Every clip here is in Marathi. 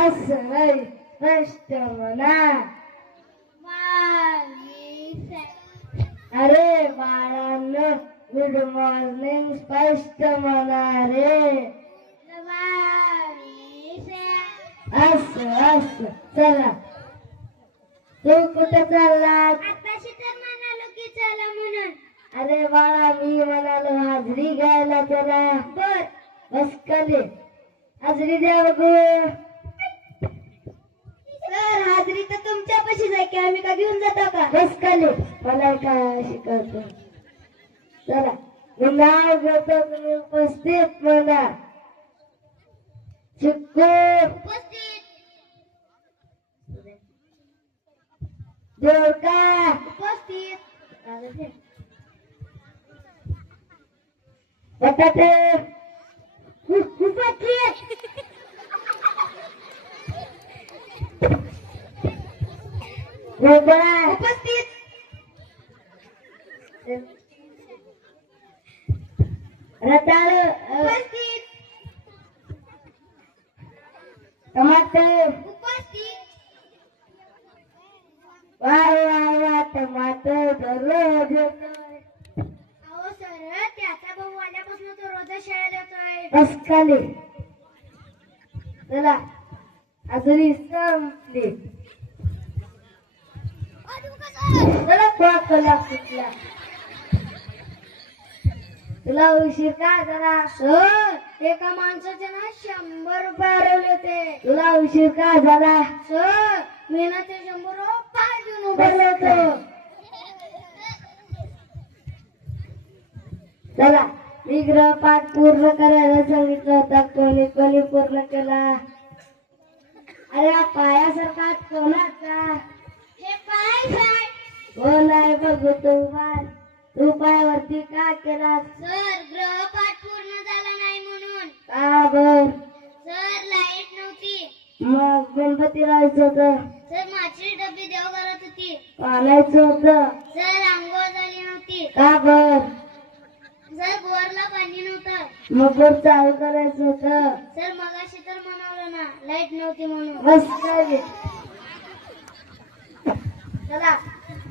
असं स्पष्ट म्हणा. अरे बाळांनो, गुड मॉर्निंग स्पष्ट म्हणा रे. असं असं चला. तू कुठं चाललास? आताशी तर म्हणालो की चला म्हणून. अरे बाळा, मी म्हणालो हाजरी घ्यायला चला. बर बस खाली. हाजरी द्या बघू. सर, हाजरी तर तुमच्यापाशीच आहे की आम्ही का घेऊन जातो का? बस खाली. मला काय शिकवतो. चला, मी नाव घेतो, तुम्ही उपस्थित म्हणा. चिक्कू. उपस्थित. जोडका. उपस्थित. बटाटे. उपस्थित. गोबा. उपस्थित. रताळ. उपस्थित. टमाटर. उपस्थित. वा वा वा, टमाटर दररोज येतोय. अहो सर, त्याचा भाऊ आल्यापासून तो रोज शाळेत येतोय. बस खाली. चला, हाजरी संपली. चला, कला कुठला. तुला उशीर का झाला? सर, एका माणसाचे ना 100 रुपये हरवले होते. तुला उशीर का झाला? सर, मी ना ते 100 रुपये देऊन उभारलो होतो. चला, मी गृहपाठ पूर्ण करायला सांगितलं होता. कोणी कोणी पूर्ण केला? अरे हा पायासारखा कोणाचा? हे पाय साहेब. कोण आहे बघू तू बाळ. तू पायावरती का केलास? सर, गृहपाठ पूर्ण झाला नाही म्हणून. का बर? सर, लाईट नव्हती. मग गणपती राहायचं होतं. सर, माझी डब्बी देवघरात होती. पाण्याचं होतं. सर, आंघोळ झाली नव्हती. का बर? सर, बोरला पाणी नव्हतं. मग बर चालू करायचं होतं. सर, मगाशी तर म्हणावलं ना, लाईट नव्हती म्हणून. बस काय. चला,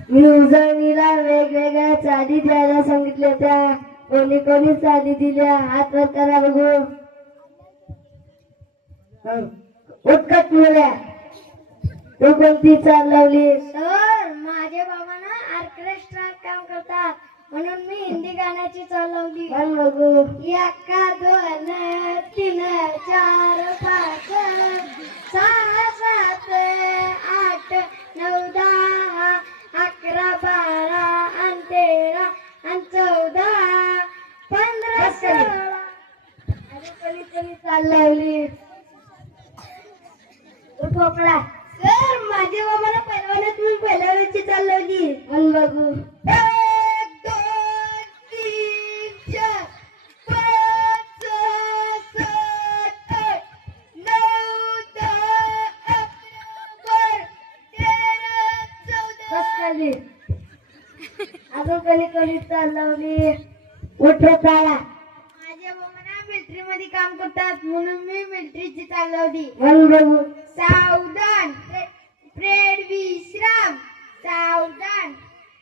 मी उजळणीला वेगवेगळ्या चाली द्यायला सांगितल्या होत्या. कोणी कोणी चाली दिल्या? हात वर करा बघू. उठकट मुल्या, तू कोणती चाल लावली? सर, माझे बाबा ना ऑर्केस्ट्रात काम करतात म्हणून मी हिंदी गाण्याची चाल लावली. पण बघू. 1 2 3 4 5 6 7 8 9 10 11 12 आणि 13 आणि 14 15 16. आणि कोणी कोणी चाल लावली? उठ मोकळा. सर, माझे बाबा ना पहिलवानात मी पहिल्या वेळची चाल लावली. पण बघू. 1 2 3 4 5 6 7 8 9 10 11 12 13 बस 14. खाली. अजून कोणी कोणी चाल लावली? उठ चाला. माझ्या बाबा ना मिलिटरी मध्ये काम करतात म्हणून मी मिलिटरीची चाल लावली. पण बघू. सावधान, प्रेड विश्राम. सावधान.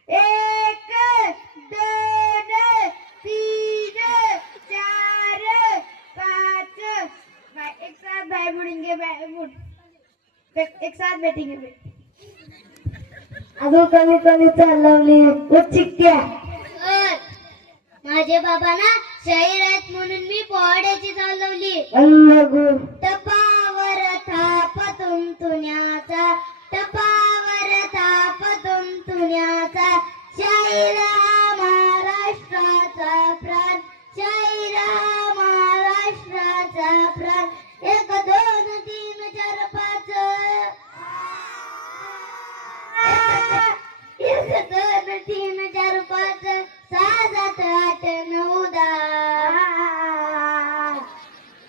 1 2 3 4 5. एक साथ बाय बुडेंगे, बाय बुड. एक साथ बैठेंगे. अजून कोणी कोणी चाल लावली? उठ चिक्क्या. सर, माझे बाबा ना शाहीर आहेत म्हणून मी पोवाड्याची चाल लावली. पण बघू. तपावर थाप तुमतुण्याचा, तपावर थाप तुमतुण्याचा, शाहीर हा महाराष्ट्राचा प्राण, शाहीर हा महाराष्ट्राचा प्राण. 1 2 3 4 5. 1 2 3 4 5 6 7 8 9 10.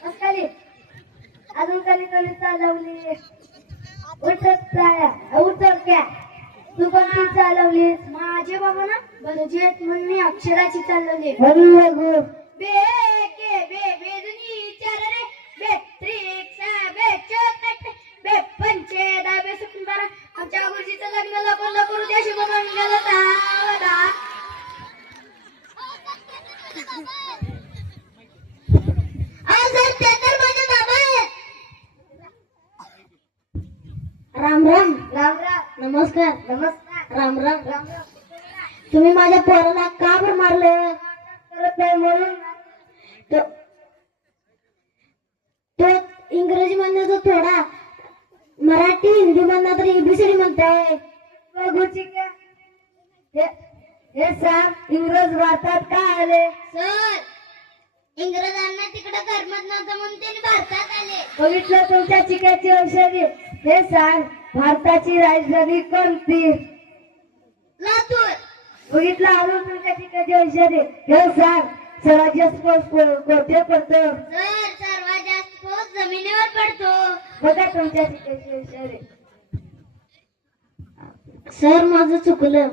बस खाली. अजून कोणी कोणी चाल लावली? उठत चाला. उठत घ्या. तू कोणती चाल लावलीस? माझे बाबा ना बनजी आहेत म्हणून मी अक्षराची चाल लावली. पण बघू. बे के बे बेदनी चार रे बे त्रिक सा बे चौकट नमस्कार. नमस्कार. राम राम. राम राम. तुम्ही माझ्या पोराला का बरं मारलं? करत नाही म्हणून. तो तो इंग्रजी म्हणण्याचा थोडा, मराठी हिंदी म्हणणं तर एबीसीडी म्हणताय. बघूची का? हे सांग, इंग्रज भारतात का आले? सर, इंग्रजांना तिकडे करमत नव्हतं म्हणून त्यांनी भारतात आले. बघितलं तुमच्या चिकाची औषधी. हे सांग, भारताची राजधानी कोणती? लातूर. बघितलं अजून तुमच्या चिकाची औषधी. हे सांग, स्वराज्य कोठे पडतो? सर, सर्वात जास्त पाऊस जमिनीवर पडतो. बघा तुमच्या चिकाची औषधी. सर, माझं चुकलं.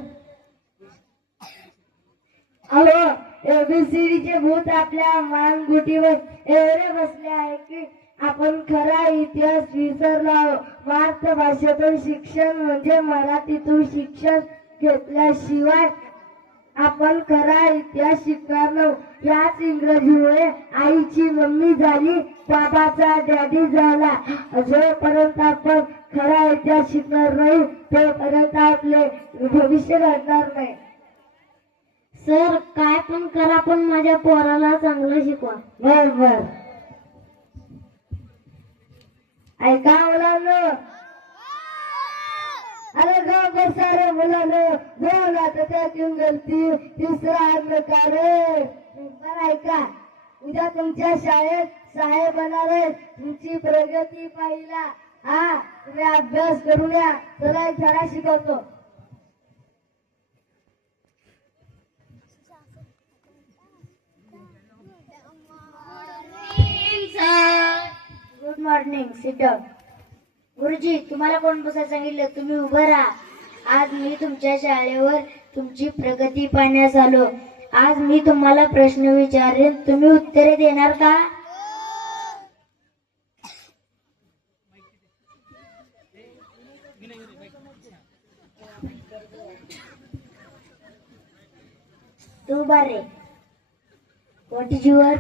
अहो, एबीसीडीचे भूत आपल्या मानगुटीवर एवढे बसले आहे की आपण खरा इतिहास विसरलो आहोत. मातृभाषेतून शिक्षण म्हणजे मराठीतून शिक्षण घेतल्याशिवाय आपण खरा इतिहास शिकणार नाही. याच इंग्रजीमुळे आईची मम्मी झाली, बाबाचा डॅडी झाला. जोपर्यंत आपण खरा इतिहास शिकणार नाही तोपर्यंत आपले भविष्य घडणार नाही. सर, काय पण करा पण माझ्या पोराला चांगलं शिकवा. बर बर. ऐका मुलांनो, अरे गाव सारे मुलांनो, दोन हाताच्या घेऊन गलती, तिसरा अंधकार. बर ऐका, उद्या तुमच्या शाळेत साहेब होणार आहे. तुमची प्रगती पाहिला. हा, तुम्ही अभ्यास करून या. चला एक धडा शिकवतो. Good morning. Sit down. गुरुजी, तुम्हाला कोण बसायला सांगितलं? तुम्ही उभं राहा. आज मी तुमच्या शाळेवर तुमची प्रगती पाहण्यास आलो. आज मी तुम्हाला प्रश्न विचारेन, तुम्ही उत्तरे देणार का? तू बारे, व्हॉट इज युअर?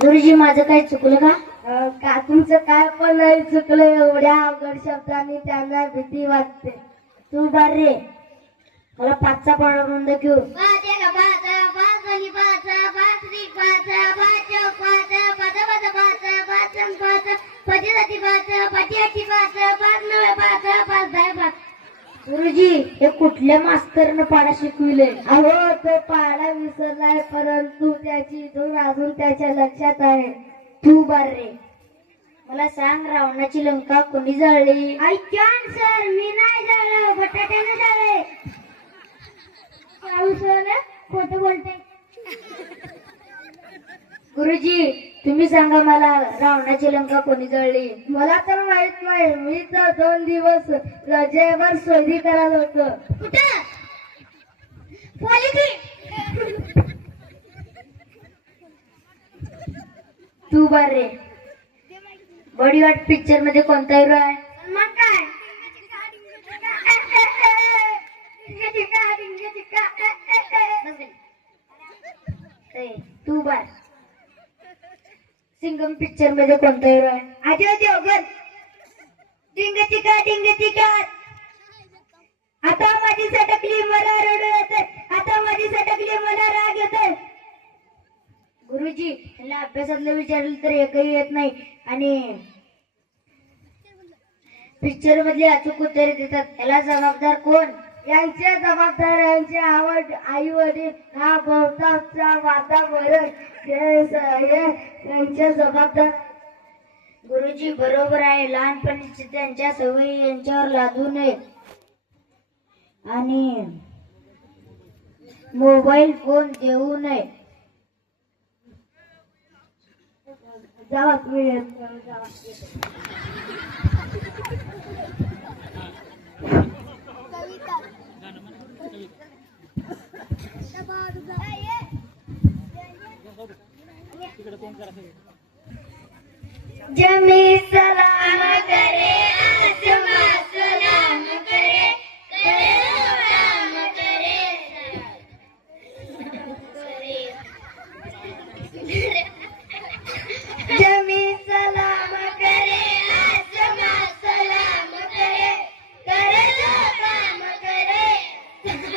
गुरुजी, माझं काही चुकलं का? का तुमचं काय पण नाही चुकलं. एवढ्या अवघड शब्दांनी त्यांना भीती वाटते. तू बार रे, मला पाचचा पाडा बंद घेऊ. गुरुजी, हे कुठल्या मास्तरनं पाडा शिकविले? अहो, तो पाडा विसरलाय, परंतु त्याची धून अजून त्याच्या लक्षात आहे. तू बार रे, मला सांग, रावणाची लंका कोणी जाळली? आय कॅन सर, मी नाही जाळलं, बटाट्याने जाळले. खोटं बोलते. गुरुजी, तुम्ही सांगा मला, रावणाची लंका कोणी जळली? मला तर माहित नाही. मी तर 2 दिवस रजेवर शोधी करायला होतो. कुठं? तू बार रे, बॉडीगार्ड पिक्चर मध्ये कोणता हिरो आहे? मग काय? तू बार, सिंगम पिक्चर मध्ये कोणता हिरो आहे? अजय देवगण. डिंग चिका डिंग चिका. आता माझी सटकली मला रडू येते. आता माझी सटकली मला राग येते. गुरुजी, यांना अभ्यासातलं विचारलं तर एकही येत नाही आणि पिक्चर मधली अचूक उत्तरे देतात. याला जबाबदार कोण? यांचे जबाबदार यांचे आई वडील. हा बहुतांशचा वातावरण यांचे जबाबदार. गुरुजी, बरोबर आहे. लहानपणीची त्यांच्या सवयी यांच्यावर लादू नये आणि मोबाईल फोन देऊ नये. जावा तुम्ही जावा. जमी सलाम करे, आसमां सलाम करे, सलाम करे, आहे